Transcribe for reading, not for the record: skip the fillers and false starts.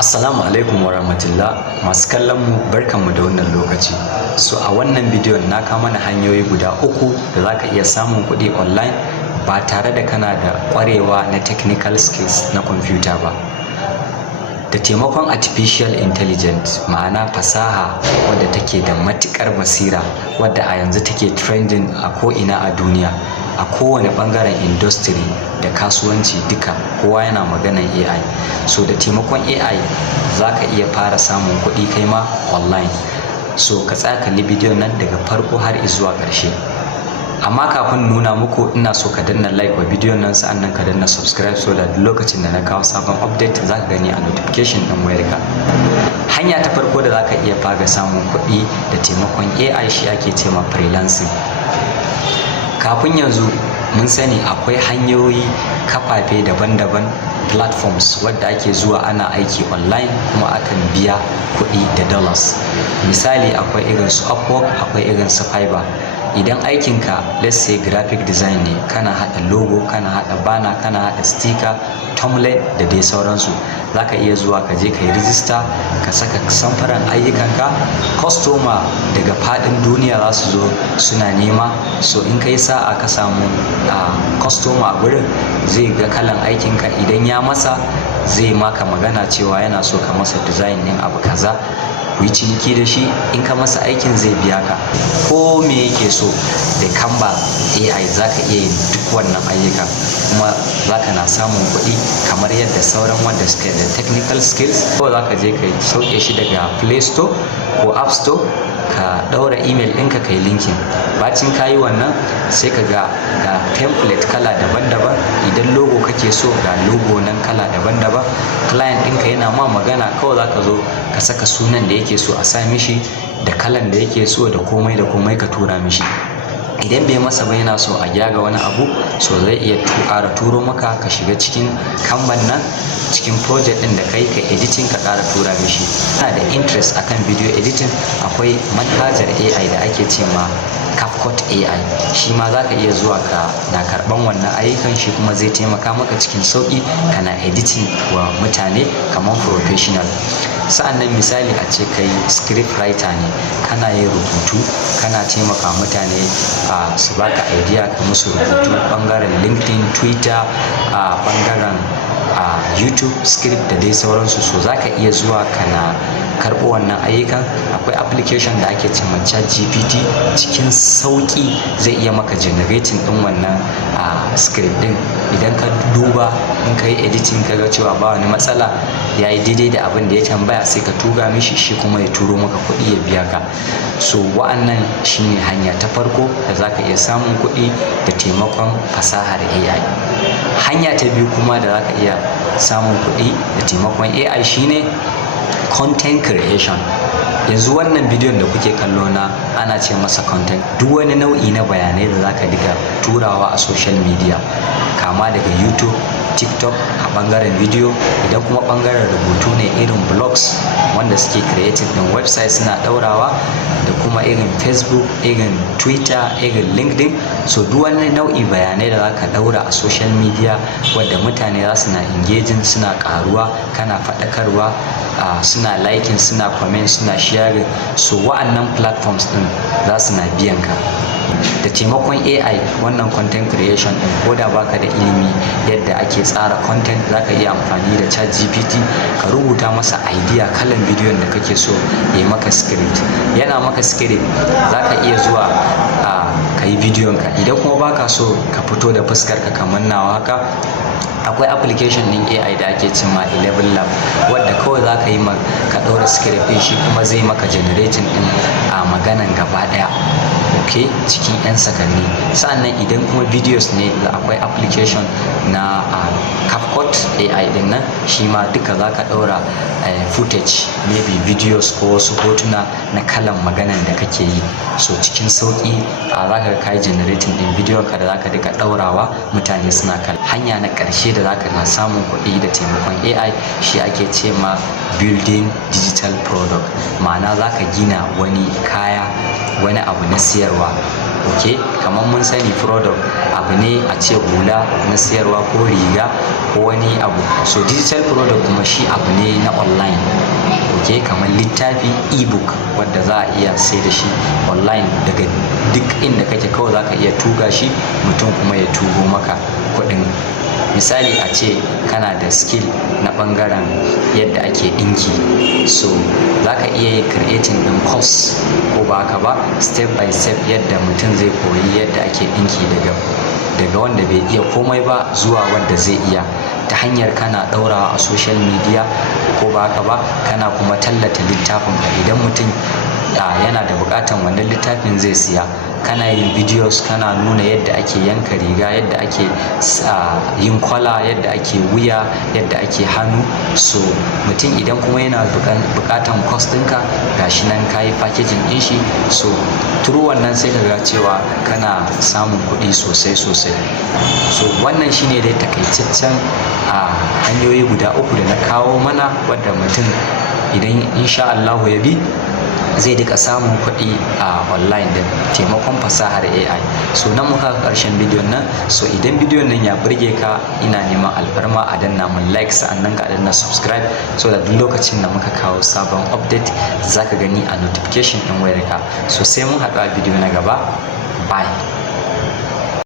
Assalamu alaikum warahmatullah, masu kallon mu barkanmu da wannan lokaci. So a wannan bidiyon na kawo mana hanyoyi guda uku da za ka iya samun kuɗi online ba tare da kana da ƙwarewa na technical skills na kwamfuta ba. Da taimakon artificial intelligence, ma'ana fasaha wadda take da matuƙar basira, wadda a yanzu take trending a ko'ina a duniya, a kowane ɓangaren industry da kasuwanci duka kowa yana maganan AI. So da taimakon AI za ka iya fara samun kuɗi kai ma online. So ka tsaya kalli bidiyon nan daga farko har zuwa ƙarshe. Amma kafin nuna muku, ina so ka danna like wa bidiyon nan, sa'annan ka danna subscribe so da lokacin da na kawo sabon update za ka gani a notification ɗin wayarka. Hanya ta farko da za ka iya fara samun kuɗi da taimakon AI shi ake cewa freelancing. Kafin yanzu mun sani akwai hanyoyi, kafafe daban-daban, platforms wadda ake zuwa ana aiki online kuma akan biya kuɗi da dollars. Misali akwai irin su Upwork, akwai irin su Fiverr. Idan aikinka let's say graphic design ne, kana haɗa logo, kana haɗa banner, kana haɗa sticker, thumbnail da dai sauransu, za ka iya zuwa ka je ka yi rijista, ka saka samfuran ayyukanka, customer daga faɗin duniya za su zo suna nema. So in kai sa'a ka samu customer a gurin, zai ga kalan aikinka, idan ya masa zai maka magana cewa yana so ka masa design ɗin abu kaza, ku yi ciniki da shi. In ka masa aikin zai biya ka. Ko me yake so da Canva AI za ka iya yin duk wannan ayyuka, kuma za ka na samun kuɗi kamar yadda sauran wanda suke da technical skills. Ko za ka je ka sauke shi daga Play Store ko App Store, ka ɗaura email ɗinka ka yi linkin. Bacin ka yi wannan sai ka ga template kala daban-daban. Idan logo kake so, ga logo nan kala daban-daban. Client ɗinka yana ma magana, kawai za ka zo ka saka sunan da yake so a sa mishi da kalan da yake so da komai ka tura mishi. Idan bai masa ba yana so a gyaga wani abu, so zai iya ƙara turo maka, ka shiga cikin Canva nan, cikin project ɗin da kai ka editing ka ƙara tura mishi. Kana da interest akan video editing, akwai manhajar AI da ake ce ma AI. Shi ma za ka iya zuwa ka na karɓan wannan ayyukan, shi kuma zai taimaka maka cikin sauƙi, kana editing wa mutane kamar professional. Sa'annan misali a ce kai script writer ne, kana yin rubutu, kana taimaka mutane su baka idea ka musu rubutu ɓangaren LinkedIn, Twitter, ɓangaren YouTube script da dai sauransu. So za ka iya zuwa kana karɓo wannan ayyukan. Akwai application da ake cewa ChatGPT, cikin sauƙi zai iya maka generating ɗin wannan script ɗin. Idan ka duba, in ka yi editing ka ga cewa ba wani matsala, ya yi daidai da abin da ya tambaya, sai ka tura mishi, shi kuma ya turo maka kuɗi ya biya ka. So wa'annan shine hanya ta farko da za ka iya samun kuɗi da taimakon fasahar AI. Hanya ta biyu kuma da za ka iya samun kuɗi da taimakon AI shine content creation. Yanzu wannan bidiyon da kuke kallo na ana ce masa content. Duk wani nau'i na bayanai da za ka diga turawa a social media, kama daga YouTube, TikTok a ɓangaren bidiyo, idan kuma ɓangaren rubutu ne irin blogs wanda suke creating ɗin website suna ɗaurawa, da kuma irin Facebook, irin Twitter, irin LinkedIn. So duk wani nau'i bayanai da za ka ɗaura a social media wadda mutane za su na engaging, suna ƙaruwa, kana faɗakarwa, suna liking, suna comment, suna sharing. So wa'annan platforms ɗin za su na biyan ka. Da taimakon AI wannan content creation ɗin, ko da baka da ilimi yadda ake tsara content, za ka iya amfani da ChatGPT ka rubuta masa idea kalan bidiyon da kake so ya maka script. Yana maka script, za ka iya zuwa ka yi bidiyon ka. Idan kuma baka so ka fito da fuskar ka kamar nawa haka, akwai application ɗin AI da ake cewa 11 Lab, wadda kawai za ka yi ka ɗaura script ɗin, shi kuma zai maka generating ɗin maganan gaba ɗaya, okay, cikin 'yan sakanni. Sa'annan idan kuma videos ne, akwai application na AI ɗin nan, shi ma duka za ka ɗaura footage, maybe videos ko wasu hotuna na kalan maganan da kake yi. So cikin sauƙi za ka kai generating ɗin bidiyon ka da za ka diga ɗaurawa, mutane suna kalla. Hanya na ƙarshe da za ka na samun kuɗi da taimakon AI shi ake ce ma building digital product. Ma'ana za ka gina wani kaya, wani abu na siyarwa, ok, kamar mun sani product abu ne a ce hula na siyarwa ko riga ko wani abu. So digital product kuma shi abu ne na online, ok, kamar littafi ebook wadda za a iya sai da shi online daga duk inda kake, kawai za ka iya tuga shi mutum kuma ya tugo maka kuɗin. Misali a ce kana da skill na ɓangaren yadda ake ɗinki, so za ka iya creating ɗin course ko ba haka ba, step by step yadda mutum zai koyi yadda ake ɗinki daga wanda bai iya komai ba zuwa wanda zai iya, ta hanyar kana ɗaurawa a social media ko ba haka ba, kana kuma tallata littafin ka. Idan mutum yana da buƙatan wannan littafin zai siya, kana yin videos kana nuna yadda ake yanka riga, yadda ake yin kwala, yadda ake wuya, yadda ake hannu. So mutum idan kuma yana buƙatan course ɗinka gashi nan kayi packaging ɗin shi, so through wannan sai ka ga cewa kana samun kuɗi sosai. So wannan shine dai takaitaccen hanyoyi guda uku da na kawo mana, wadda mutum idan insha Allahu ya bi zai duka samun kuɗi a online da taimakon fasahar AI. So nan muka ƙarshen bidiyon nan. So idan bidiyon nan ya burge ka, ina neman alfarma a danna mun like, sa'annan ka danna subscribe, so da duk lokacin da muka kawo sabon update zaka gani a notification ɗin wayarka. So sai mun haɗu a bidiyo na gaba, bye.